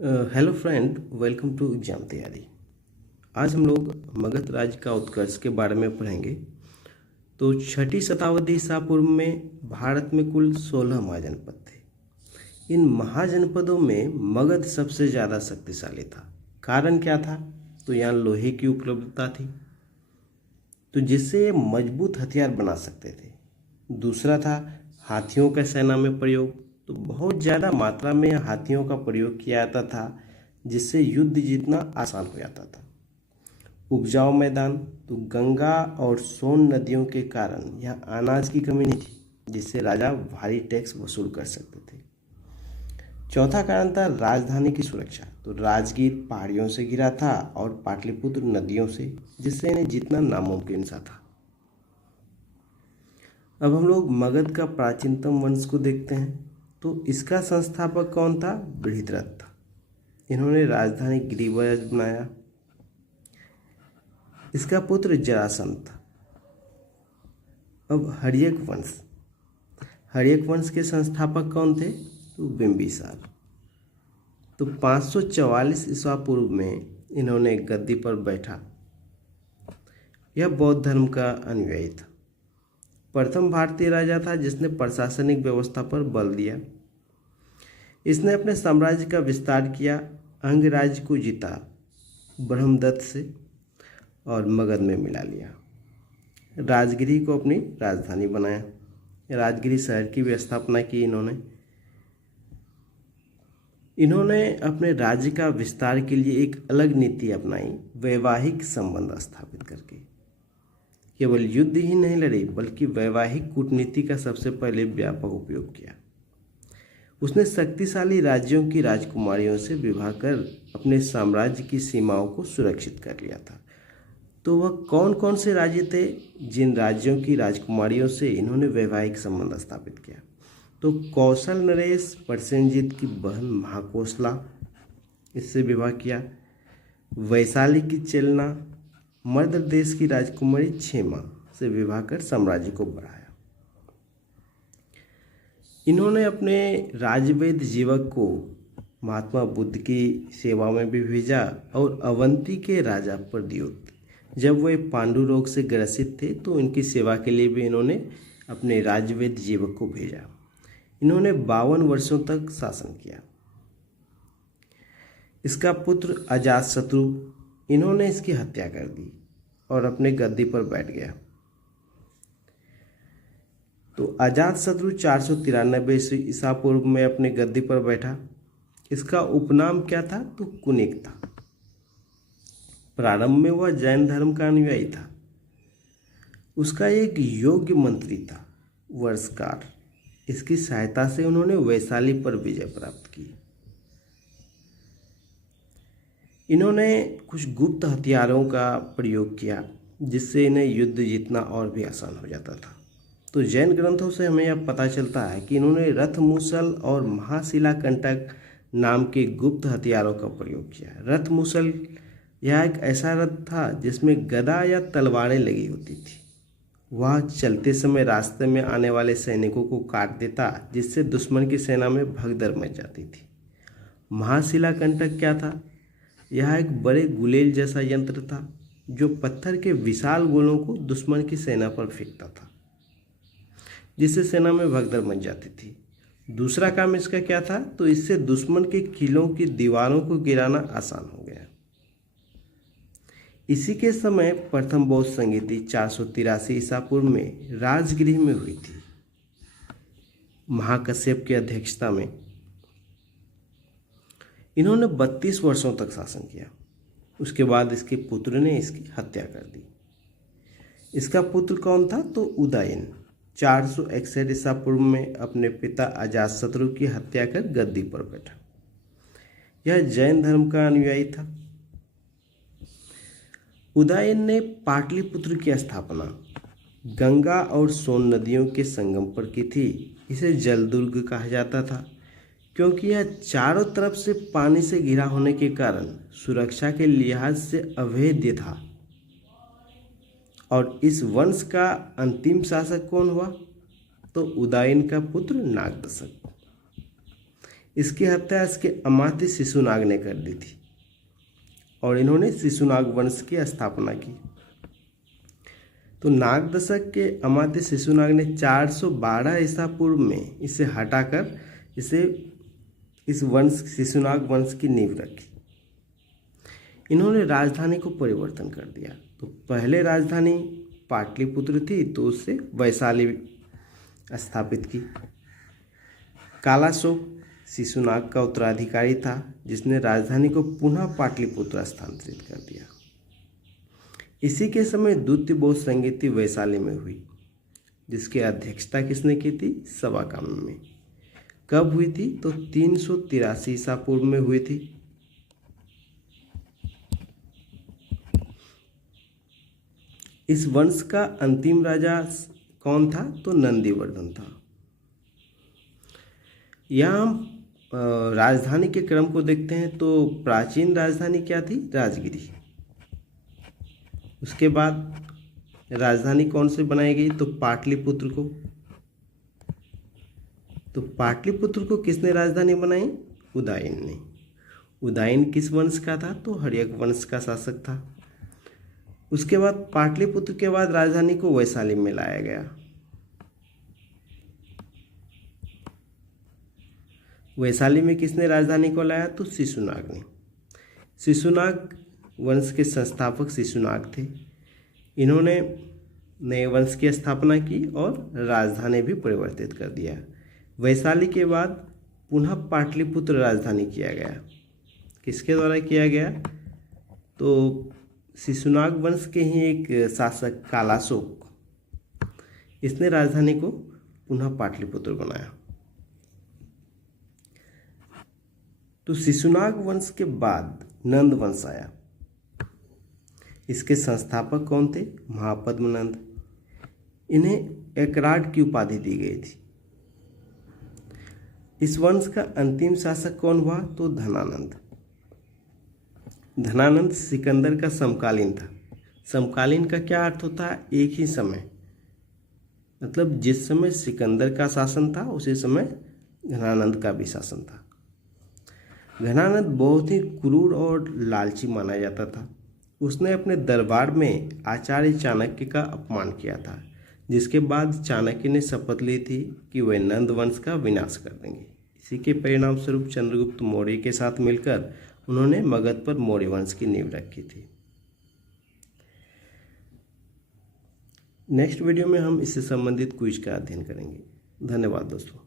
Hello friend, welcome to exam तैयारी। आज हम लोग मगध राज्य का उत्कर्ष के बारे में पढ़ेंगे। तो छठी शताब्दी ईसा पूर्व में भारत में कुल 16 महाजनपद थे। इन महाजनपदों में मगध सबसे ज़्यादा शक्तिशाली था। कारण क्या था? तो यहाँ लोहे की उपलब्धता थी, तो जिससे ये मजबूत हथियार बना सकते थे। दूसरा था हाथियों का सेना में प्रयोग। तो बहुत ज़्यादा मात्रा में हाथियों का प्रयोग किया जाता था, जिससे युद्ध जीतना आसान हो जाता था। उपजाऊ मैदान, तो गंगा और सोन नदियों के कारण यहाँ अनाज की कमी नहीं थी, जिससे राजा भारी टैक्स वसूल कर सकते थे। चौथा कारण था राजधानी की सुरक्षा। तो राजगीर पहाड़ियों से घिरा था और पाटलिपुत्र नदियों से, जिससे इन्हें जीतना नामुमकिन सा था। अब हम लोग मगध का प्राचीनतम वंश को देखते हैं। तो इसका संस्थापक कौन था? बृहद्रथ था। इन्होंने राजधानी गिरिव्रज बनाया। इसका पुत्र जरासंध था। अब हर्यक वंश के संस्थापक कौन थे? तो बिंबिसार। तो 544 ईसा पूर्व में इन्होंने गद्दी पर बैठा। यह बौद्ध धर्म का अनुयायी था। प्रथम भारतीय राजा था जिसने प्रशासनिक व्यवस्था पर बल दिया। इसने अपने साम्राज्य का विस्तार किया, अंगराज्य को जीता ब्रह्मदत्त से और मगध में मिला लिया। राजगिरी को अपनी राजधानी बनाया। राजगिरी शहर की भी स्थापना की इन्होंने अपने राज्य का विस्तार के लिए एक अलग नीति अपनाई, वैवाहिक संबंध स्थापित करके। केवल युद्ध ही नहीं लड़े, बल्कि वैवाहिक कूटनीति का सबसे पहले व्यापक उपयोग किया। उसने शक्तिशाली राज्यों की राजकुमारियों से विवाह कर अपने साम्राज्य की सीमाओं को सुरक्षित कर लिया था। तो वह कौन कौन से राज्य थे जिन राज्यों की राजकुमारियों से इन्होंने वैवाहिक संबंध स्थापित किया? तो कौशल नरेश प्रसेनजीत की बहन महाकोशला, इससे विवाह किया। वैशाली की चेलना, मध्य देश की राजकुमारी क्षेमा से विवाह कर साम्राज्य को बढ़ाया। इन्होंने अपने राजवेद जीवक को महात्मा बुद्ध की सेवा में भी भेजा और अवंती के राजा प्रद्योत, जब वे पांडु रोग से ग्रसित थे, तो इनकी सेवा के लिए भी इन्होंने अपने राजवेद जीवक को भेजा। इन्होंने 52 वर्षों तक शासन किया। इसका पुत्र अजातशत्रु, इन्होंने इसकी हत्या कर दी और अपने गद्दी पर बैठ गया। तो अजातशत्रु 493 ईसा पूर्व में अपने गद्दी पर बैठा। इसका उपनाम क्या था? तो कुनिक था। प्रारंभ में वह जैन धर्म का अनुयायी था। उसका एक योग्य मंत्री था वर्षकार। इसकी सहायता से उन्होंने वैशाली पर विजय प्राप्त की। इन्होंने कुछ गुप्त हथियारों का प्रयोग किया, जिससे इन्हें युद्ध जीतना और भी आसान हो जाता था। तो जैन ग्रंथों से हमें यह पता चलता है कि इन्होंने रथ मूसल और महाशिला कंटक नाम के गुप्त हथियारों का प्रयोग किया। रथ मूसल यह एक ऐसा रथ था जिसमें गदा या तलवारें लगी होती थी। वह चलते समय रास्ते में आने वाले सैनिकों को काट देता, जिससे दुश्मन की सेना में भगदड़ मच जाती थी। महाशिला कंटक क्या था? यह एक बड़े गुलेल जैसा यंत्र था जो पत्थर के विशाल गोलों को दुश्मन की सेना पर फेंकता था, जिससे सेना में भगदड़ मच जाती थी। दूसरा काम इसका क्या था? तो इससे दुश्मन के किलों की दीवारों को गिराना आसान हो गया। इसी के समय प्रथम बौद्ध संगीति 483 ईसा पूर्व में राजगृह में हुई थी, महाकश्यप की अध्यक्षता में। इन्होंने 32 वर्षों तक शासन किया। उसके बाद इसके पुत्र ने इसकी हत्या कर दी। इसका पुत्र कौन था? तो उदयन 461 ईसा पूर्व में अपने पिता अजातशत्रु की हत्या कर गद्दी पर बैठा। यह जैन धर्म का अनुयायी था। उदयन ने पाटलिपुत्र की स्थापना गंगा और सोन नदियों के संगम पर की थी। इसे जलदुर्ग कहा जाता था, क्योंकि यह चारों तरफ से पानी से घिरा होने के कारण सुरक्षा के लिहाज से अभेद्य था। और इस वंश का अंतिम शासक कौन हुआ? तो उदयन का पुत्र नागदशक। इसकी हत्या इसके अमात्य शिशुनाग ने कर दी थी और इन्होंने शिशुनाग वंश की स्थापना की। तो नाग दशक के अमात्य शिशुनाग ने 412 ईसा पूर्व में इसे हटाकर इस वंश शिशुनाग वंश की नींव रखी। इन्होंने राजधानी को परिवर्तन कर दिया। तो पहले राजधानी पाटलिपुत्र थी, तो उससे वैशाली स्थापित की। कालाशोक शिशुनाग का उत्तराधिकारी था, जिसने राजधानी को पुनः पाटलिपुत्र स्थानांतरित कर दिया। इसी के समय द्वितीय बौद्ध संगीति वैशाली में हुई, जिसकी अध्यक्षता किसने की थी? सवाकामी में। कब हुई थी? तो 383 ईसा पूर्व में हुई थी। इस वंश का अंतिम राजा कौन था? तो नंदीवर्धन था। यहाँ हम राजधानी के क्रम को देखते हैं। तो प्राचीन राजधानी क्या थी? राजगिरी। उसके बाद राजधानी कौन से बनाई गई? तो पाटलिपुत्र को। तो पाटलिपुत्र को किसने राजधानी बनाई? उदयन ने। उदयन किस वंश का था? तो हर्यक वंश का शासक था। उसके बाद पाटलिपुत्र के बाद राजधानी को वैशाली में लाया गया। वैशाली में किसने राजधानी को लाया? तो शिशुनाग ने। शिशुनाग वंश के संस्थापक शिशुनाग थे। इन्होंने नए वंश की स्थापना की और राजधानी भी परिवर्तित कर दिया। वैशाली के बाद पुनः पाटलिपुत्र राजधानी किया गया। किसके द्वारा किया गया? तो शिशुनाग वंश के ही एक शासक कालाशोक, इसने राजधानी को पुनः पाटलिपुत्र बनाया। तो शिशुनाग वंश के बाद नंद वंश आया। इसके संस्थापक कौन थे? महापद्म नंद। इन्हें एकराड की उपाधि दी गई थी। इस वंश का अंतिम शासक कौन हुआ? तो धनानंद। धनानंद सिकंदर का समकालीन था। समकालीन का क्या अर्थ होता है? एक ही समय, मतलब जिस समय सिकंदर का शासन था उसी समय धनानंद का भी शासन था। धनानंद बहुत ही क्रूर और लालची माना जाता था। उसने अपने दरबार में आचार्य चाणक्य का अपमान किया था, जिसके बाद चाणक्य ने शपथ ली थी कि वह नंद वंश का विनाश कर देंगे। इसी के परिणाम स्वरूप चंद्रगुप्त मौर्य के साथ मिलकर उन्होंने मगध पर मौर्य वंश की नींव रखी थी। नेक्स्ट वीडियो में हम इससे संबंधित क्विज का अध्ययन करेंगे। धन्यवाद दोस्तों।